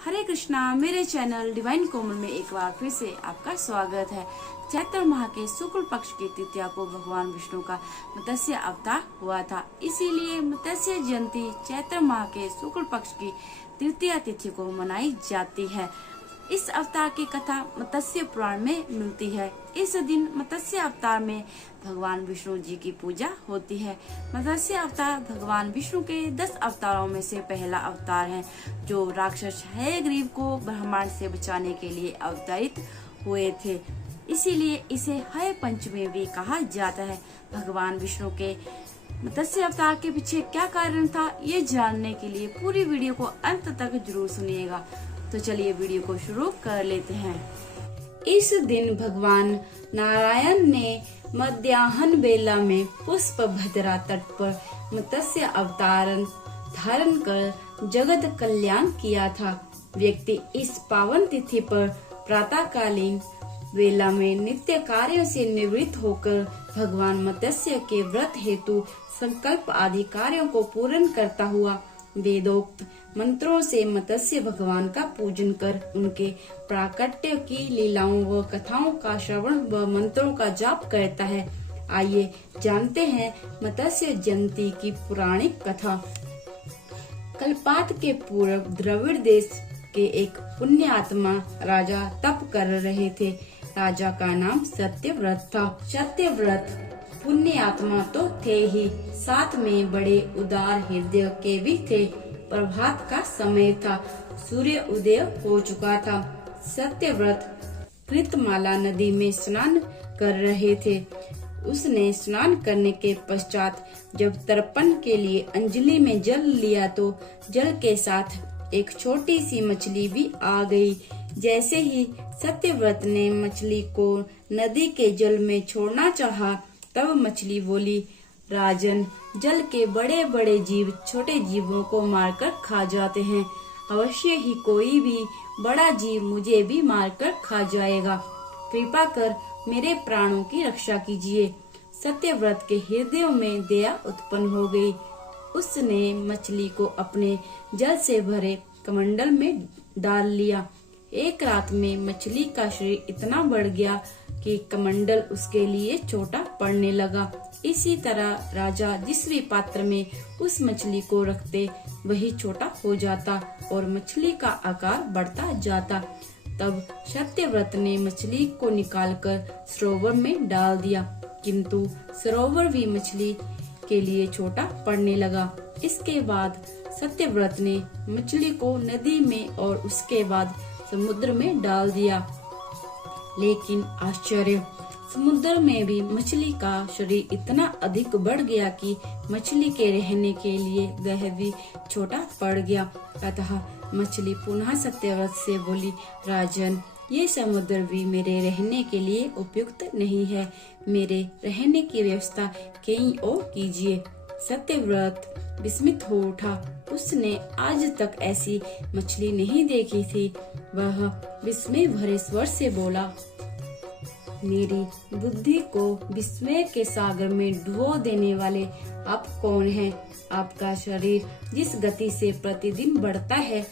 हरे कृष्णा। मेरे channel divine कोमल में एक बार फिर से आपका स्वागत है। चैत्र माह के शुक्ल पक्ष की तृतीया को भगवान विष्णु का मत्स्य अवतार हुआ था, इसीलिए मत्स्य जयंती चैत्र माह के शुक्ल पक्ष की तृतीया तिथि को मनाई जाती है। इस अवतार की कथा मत्स्य पुराण में मिलती है। इस दिन मत्स्य अवतार में भगवान विष्णु जी की पूजा होती है। मत्स्य अवतार भगवान विष्णु के 10 अवतारों में से पहला अवतार है, जो राक्षस हयग्रीव को ब्रह्मांड से बचाने के लिए अवतरित हुए थे। इसीलिए इसे हय पंचमी भी कहा जाता है। भगवान विष्णु के मत्स्य अवतार के पीछे क्या कारण था, ये जानने के लिए पूरी वीडियो को अंत तक जरूर सुनिएगा। तो चलिए वीडियो को शुरू कर लेते हैं। इस दिन भगवान नारायण ने मध्याह्न बेला में पुष्प भद्रा तट पर मत्स्य अवतार धारण कर जगत कल्याण किया था। व्यक्ति इस पावन तिथि पर प्रातःकालीन वेला में नित्य कार्यों से निवृत्त होकर भगवान मत्स्य के व्रत हेतु संकल्प आदि कार्यों को पूर्ण करता हुआ वेदोक्त मंत्रों से मत्स्य भगवान का पूजन कर उनके प्राकट्य की लीलाओं व कथाओं का श्रवण व मंत्रों का जाप करता है। आइए जानते हैं मत्स्य जयंती की पौराणिक कथा। कल्पात के पूर्व द्रविड़ देश के एक पुण्य आत्मा राजा तप कर रहे थे। राजा का नाम सत्यव्रत था। सत्यव्रत पुण्य आत्मा तो थे ही, साथ में बड़े उदार हृदय के भी थे। प्रभात का समय था, सूर्य उदय हो चुका था। सत्यव्रत कृतमाला नदी में स्नान कर रहे थे। उसने स्नान करने के पश्चात जब तर्पण के लिए अंजलि में जल लिया तो जल के साथ एक छोटी सी मछली भी आ गई। जैसे ही सत्यव्रत ने मछली को नदी के जल में छोड़ना चाहा, तब मछली बोली, राजन, जल के बड़े बड़े जीव छोटे जीवों को मारकर खा जाते हैं। अवश्य ही कोई भी बड़ा जीव मुझे भी मारकर खा जाएगा। कृपा कर मेरे प्राणों की रक्षा कीजिए। सत्यव्रत के हृदय में दया उत्पन्न हो गई। उसने मछली को अपने जल से भरे कमंडल में डाल लिया। एक रात में मछली का शरीर इतना बढ़ गया कि कमंडल उसके लिए छोटा पड़ने लगा। इसी तरह राजा जिस भी पात्र में उस मछली को रखते वही छोटा हो जाता और मछली का आकार बढ़ता जाता। तब सत्यव्रत ने मछली को निकालकर सरोवर में डाल दिया, किंतु सरोवर भी मछली के लिए छोटा पड़ने लगा। इसके बाद सत्यव्रत ने मछली को नदी में और उसके बाद समुद्र में डाल दिया। लेकिन आश्चर्य, समुद्र में भी मछली का शरीर इतना अधिक बढ़ गया कि मछली के रहने के लिए वह भी छोटा पड़ गया। अतः मछली पुनः सत्यव्रत से बोली, राजन, ये समुद्र भी मेरे रहने के लिए उपयुक्त नहीं है। मेरे रहने की व्यवस्था कहीं और कीजिए। सत्यव्रत विस्मित हो उठा। उसने आज तक ऐसी मछली नहीं देखी थी। वह विस्मय भरे स्वर से बोला, मेरी बुद्धि को विस्मय के सागर में डुबो देने वाले आप कौन हैं? आपका शरीर जिस गति से प्रतिदिन बढ़ता है,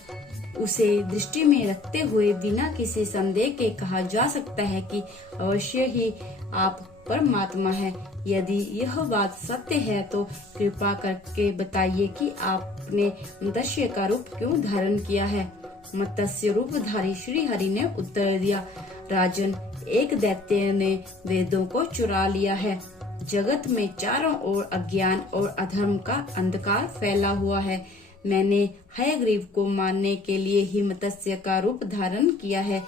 उसे दृष्टि में रखते हुए बिना किसी संदेह के कहा जा सकता है कि अवश्य ही आप परमात्मा है। यदि यह बात सत्य है तो कृपा करके बताइए कि आपने मत्स्य का रूप क्यों धारण किया है। मत्स्य रूपधारी श्री हरि ने उत्तर दिया, राजन, एक दैत्य ने वेदों को चुरा लिया है। जगत में चारों ओर अज्ञान और अधर्म का अंधकार फैला हुआ है। मैंने हयग्रीव को मारने के लिए ही मत्स्य का रूप धारण किया है।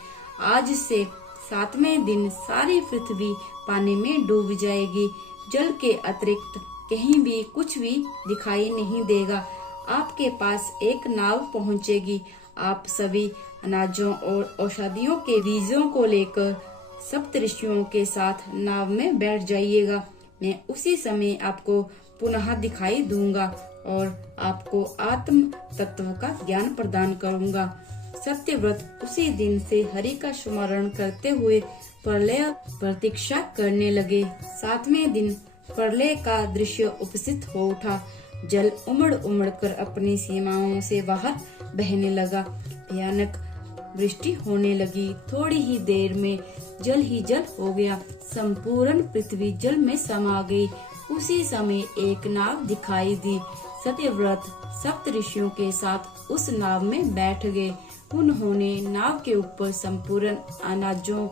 आज से 7वें दिन सारी पृथ्वी पानी में डूब जाएगी। जल के अतिरिक्त कहीं भी कुछ भी दिखाई नहीं देगा। आपके पास एक नाव पहुंचेगी। आप सभी अनाजों और औषधियों के बीजों को लेकर सप्तऋषियों के साथ नाव में बैठ जाइएगा। मैं उसी समय आपको पुनः दिखाई दूंगा और आपको आत्म तत्व का ज्ञान प्रदान करूंगा। सत्यव्रत उसी दिन से हरि का स्मरण करते हुए प्रलय प्रतीक्षा करने लगे। 7वें दिन प्रलय का दृश्य उपस्थित हो उठा। जल उमड़ उमड़ कर अपनी सीमाओं से बाहर बहने लगा। भयानक वृष्टि होने लगी। थोड़ी ही देर में जल ही जल हो गया। संपूर्ण पृथ्वी जल में समा गई। उसी समय एक नाव दिखाई दी। सत्यव्रत सप्त ऋषियों के साथ उस नाव में बैठ गए। उन्होंने नाव के ऊपर संपूर्ण अनाजों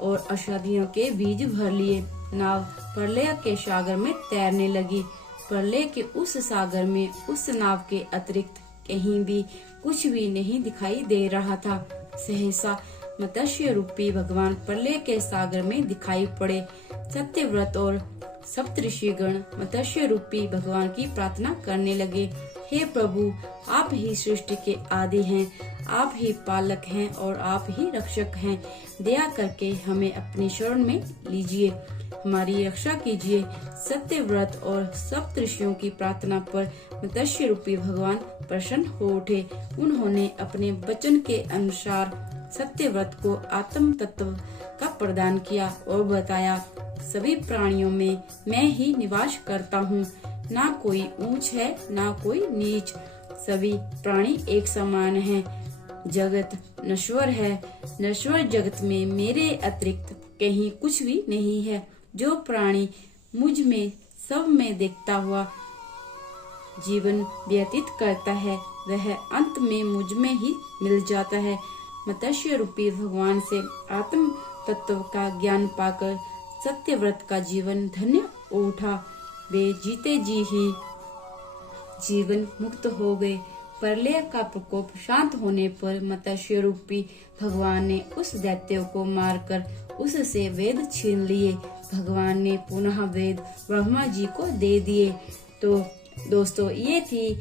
और औषधियों के बीज भर लिए। नाव प्रलय के सागर में तैरने लगी। प्रलय के उस सागर में उस नाव के अतिरिक्त कहीं भी कुछ भी नहीं दिखाई दे रहा था। सहसा मत्स्य रूपी भगवान प्रलय के सागर में दिखाई पड़े। सत्यव्रत और सप्तऋषिगण मत्स्य रूपी भगवान की प्रार्थना करने लगे। हे प्रभु, आप ही सृष्टि के आदि हैं, आप ही पालक हैं और आप ही रक्षक हैं। दया करके हमें अपनी शरण में लीजिए, हमारी रक्षा कीजिए। सत्यव्रत और सप्तऋषियों की प्रार्थना पर मत्स्य रूपी भगवान प्रसन्न हो उठे। उन्होंने अपने वचन के अनुसार सत्यव्रत को आत्म तत्व का प्रदान किया और बताया, सभी प्राणियों में मैं ही निवास करता हूँ। ना कोई ऊंच है, ना कोई नीच, सभी प्राणी एक समान हैं। जगत नश्वर है, नश्वर जगत में मेरे अतिरिक्त कहीं कुछ भी नहीं है। जो प्राणी मुझ में सब में देखता हुआ जीवन व्यतीत करता है, वह अंत में मुझ में ही मिल जाता है। मत्स्य रूपी भगवान से आत्म तत्व का ज्ञान पाकर सत्यव्रत का जीवन धन्य उठा। वे जीते जी ही जीवन मुक्त हो गए। प्रलय का प्रकोप शांत होने पर मत्स्य रूपी भगवान ने उस दैत्य को मारकर उससे वेद छीन लिए। भगवान ने पुनः वेद ब्रह्मा जी को दे दिए। तो दोस्तों, ये थी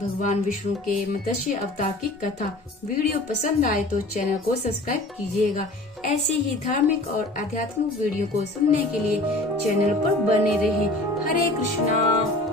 भगवान विष्णु के मत्स्य अवतार की कथा। वीडियो पसंद आए तो चैनल को सब्सक्राइब कीजिएगा। ऐसे ही धार्मिक और आध्यात्मिक वीडियो को सुनने के लिए चैनल पर बने रहें। हरे कृष्णा।